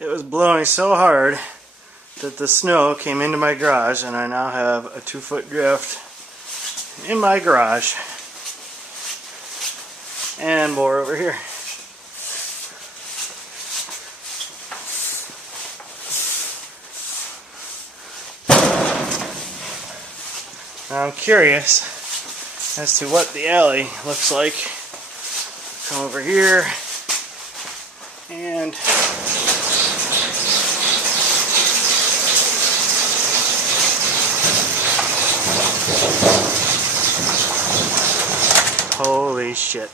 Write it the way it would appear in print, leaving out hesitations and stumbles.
It was blowing so hard that the snow came into my garage, and I now have a 2-foot drift in my garage. And more over here. Now I'm curious as to what the alley looks like. Come over here and holy shit.